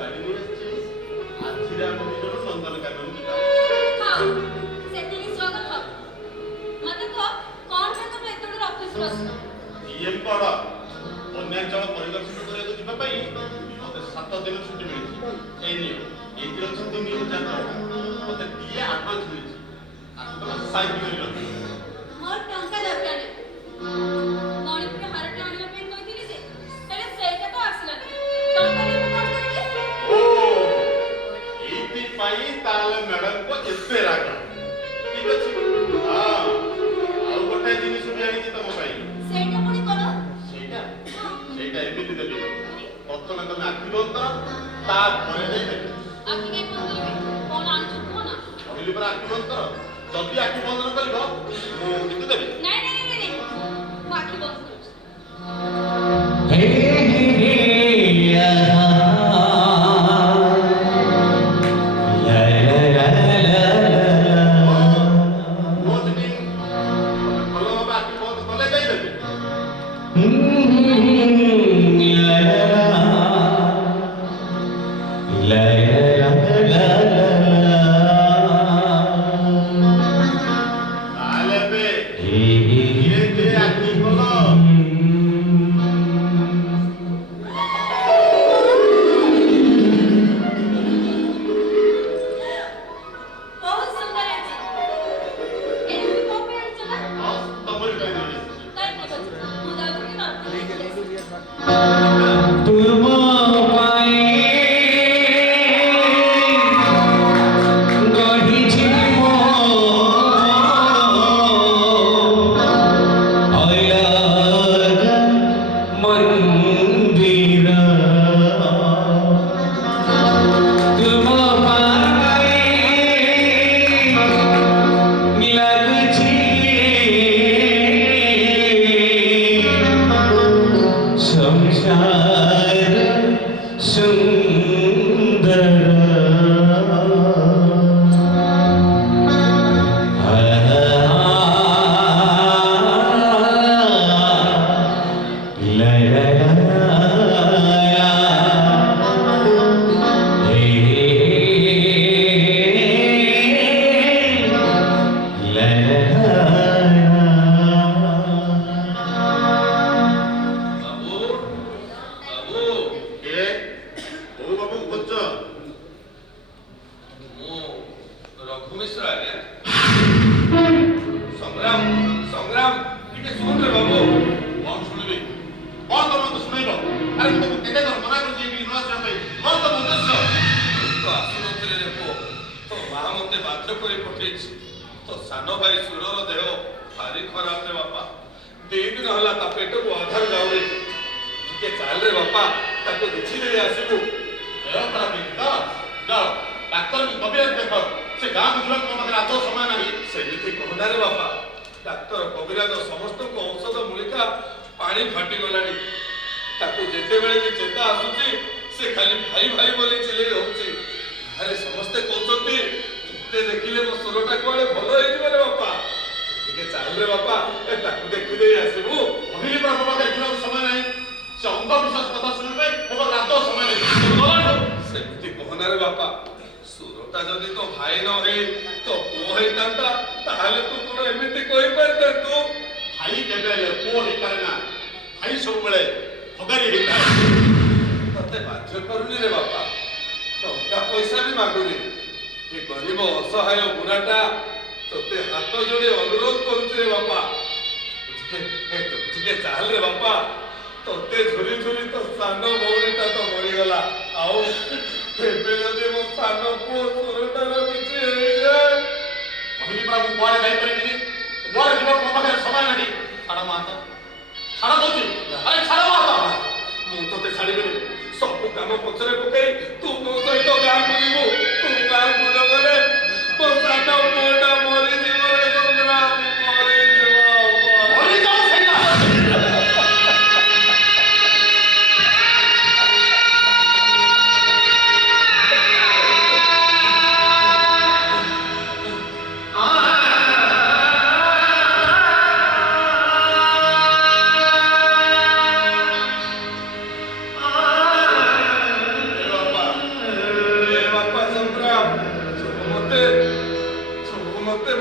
ଗାଡି ନେଇ ଆସିଛି ଆଜିରେ ଆମେ ଦି ଜଣ ନନ୍ଦନକାନନ ଯିବା। ହଁ ସେତିକି ସ୍ୱାଗତ ହବ। ମତେ କହ କଣ ପାଇଁ ତମେ ଏତେ ଦୂର ଅଫିସରୁ ଆସିଲ? ଇଏମ କଣ ବନ୍ୟାଞ୍ଚଳ ପରିଦର୍ଶନ କରିବାକୁ ଯିବା ପାଇଁ ମତେ 7 ଦିନ ଛୁଟି ମିଳିଛି। ଏଇ ନିଅ ଏଇଥିରେ ଅଛି 3000 ଟଙ୍କା। ମତେ ଟିଏ ଆଡଭାନ୍ସ ମିଳିଛି। ଆକୁ ତମେ ସାଇନ୍ କରି ରଖ। ମୋର ଟଙ୍କା ଦରକାର ନାହିଁ। ମଣିପୁର ହାରଟି ଆଣିବା ପାଇଁ କହିଥିଲି ଯେ ହେଲେ ସେଇଟା ତ ଆସିଲାନି। ଟଙ୍କା ନେଇ ମୁଁ କଣ କରିବି? ଓ ଏଇଥିପାଇଁ ତାହେଲେ ମ୍ୟାଡାମକୁ ଏତେ ରାଗ। ଠିକ ଅଛି ହଁ ଆଉ ଗୋଟେ ଜିନିଷ ବି ଆଣିଛି ତମ ପାଇଁ। ସେଇଟା ପୁଣି କଣ? ସେଇଟା ଏମିତି ଦେବି ପ୍ରଥମେ ତମେ ଆଖି ବନ୍ଦ କର ତାପରେ ଯାଇ ଦେଖ। ଆଖି କାଇଁ ବନ୍ଦ କରିବି? କଣ ଆଣିଛୁ କୁହ ନା? କହିଲି ପରା ଆଖି ବନ୍ଦ କର। ଯଦି ଆଖି ବନ୍ଦ ନ କରିବ ମୁଁ କିନ୍ତୁ ଦେବି। ନାଇଁ ମୁଁ ଆଖି ବନ୍ଦ କରୁଛି।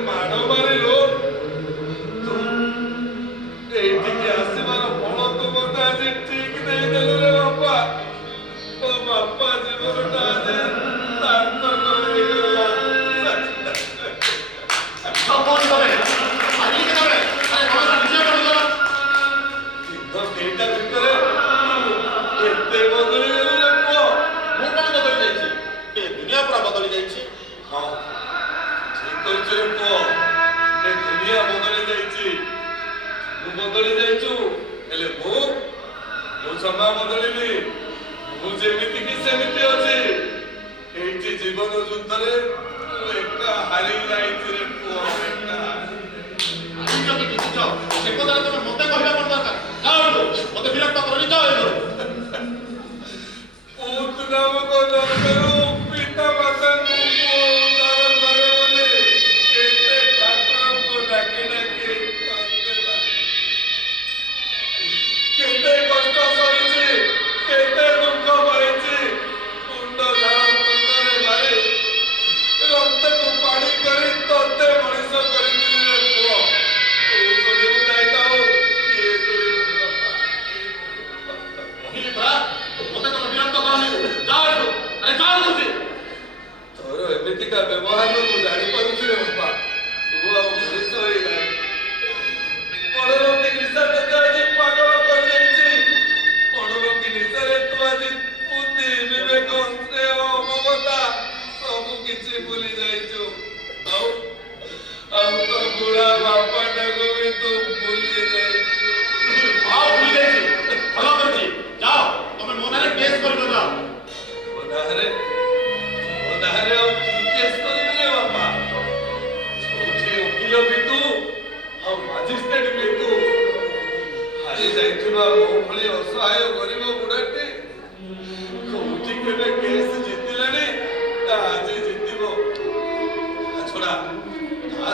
ମାଡ଼ ମାରିଲୁ ତୁ ଏଇଠିକି ଆସିବାର ଫଳ ତୁ ମତେ ଆଜି ଠିକ ଦେଇଦେଲୁ ରେ ବାପା। ମୋ ବାପା ଜୀବନଟା ଆଜି ସାର୍ଥକ ହେଇଗଲା। କିନ୍ତୁ ସେଇଟା ଭିତରେ ଏତେ ବଦଳିଗଲୁ ରେ ପୁଅ। ମୁଁ କଣ ବଦଳି ଯାଇଛି? ଏ ଦୁନିଆ ପୁରା ବଦଳି ଯାଇଛି। ହଁ ଠିକ କହିଛୁ ରେ ପୁଅ। ଏ ଦୁନିଆ ବଦଳି ଯାଇଛି, ତୁ ବଦଳି ଯାଇଛୁ, ହେଲେ ମୁଁ ଜମା ବଦଳିନି। ମୁଁ ଯେମିତି କି ସେମିତି ଅଛି। ଏଇଠି ଜୀବନ ଯୁଦ୍ଧରେ ମୁଁ ଏକା ହାରି ଯାଇଛି ରେ ପୁଅ, ଏକା ଆଜିଛ କି ଜିତିଛ ସେ କଥାରେ ତମେ ମତେ କହିବା କଣ ଦରକାର? ଯାଅ ଏଠୁ, ମତେ ବିରକ୍ତ କରନି, ଯାଅ ଏଠୁ। ପୁତ ନାମକ ନରକରୁ ପିତା ମାତାଙ୍କୁ ପୁଅ ଉଦ୍ଧାର କରେ ବୋଲି କେତେ ଠାକୁରଙ୍କୁ ଡାକି ଡାକି କେତେ କଷ୍ଟ ସହିଛି, କେତେ ଦୁଃଖ ପାଇଛି। ମୁଣ୍ଡ ଝାଳ ତୁଣ୍ଡରେ ମାରି ରକ୍ତକୁ ପାଣି କରି ତତେ ମଣିଷ କରିଥିଲି ରେ ପୁଅ। ତୁ ଶୁଣିବୁ ନାହିଁ ତ ଆଉ କିଏ ଶୁଣିବୁ ବାପା? କହିଲି ପରା, ମତେ ତମେ ବିରକ୍ତ କରନି, ଯାଅ ଏଠୁ। ଆରେ ଯାଅ କହୁଛି। ତୋର ଏମିତିକା ବ୍ୟବହାର ମୁଁ ଜାଣିପାରୁଛି ରେ ବାପା। ତୁ ଆଉ ମଣିଷ ହେଇନାହିଁ। ପରଲୋକୀ ନିଶା ତତେ ଆଜି ପାଗଳ କରିଦେଇଛି। ପରଲୋକୀ ନିଶାରେ ତୁ ଆଜି ବୁଦ୍ଧି, ବିବେକ, ସ୍ନେହ, ମମତା ସବୁ କିଛି ଭୁଲି ଯାଇଛୁ। ଆଉ ତ ବୁଢା ବାପାଟାକୁ ବି ତୁ ଭୁଲି ଯାଇଛୁ। ହଁ ଭୁଲି ଯାଇଛି, ଭଲ କରିଛି। ଯାଅ, ତମେ ମୋ ନାଁରେ କେସ୍ କରିବ, ଯାଅ। ମୋ ନାଁରେ ଆଉ କି କେସ୍ କରିବି ରେ ବାପା? ଯୋଉଠି ଓକିଲ ବି ତୁ ଆଉ ମାଜିଷ୍ଟ୍ରେଟ ବି ତୁ। ହାରି ଯାଇଥିବା ମୋ ଭଳି ଅସହାୟ ଗରିବ ବୁଢ଼ାଟି କୋଉଠି କେବେ କେସ୍ ଜିତିଲାଣି, ତା ଆଜି ଜିତିବ। ତା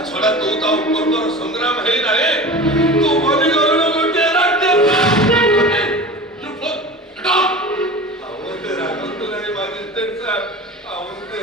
ଛଡା ତୁ ତା ଉପର ସଂଗ୍ରାମ ହେଇନାହିଁ। ତୁ ବନିଗଲୁ ଗୋଟିଏ ରାକ୍ଷସ। ଆଉ ମତେ ରାଗନ୍ତୁ ନାହିଁ ମାଜିଷ୍ଟ୍ରେଟ ସାହେବ, ଆଉ ମତେ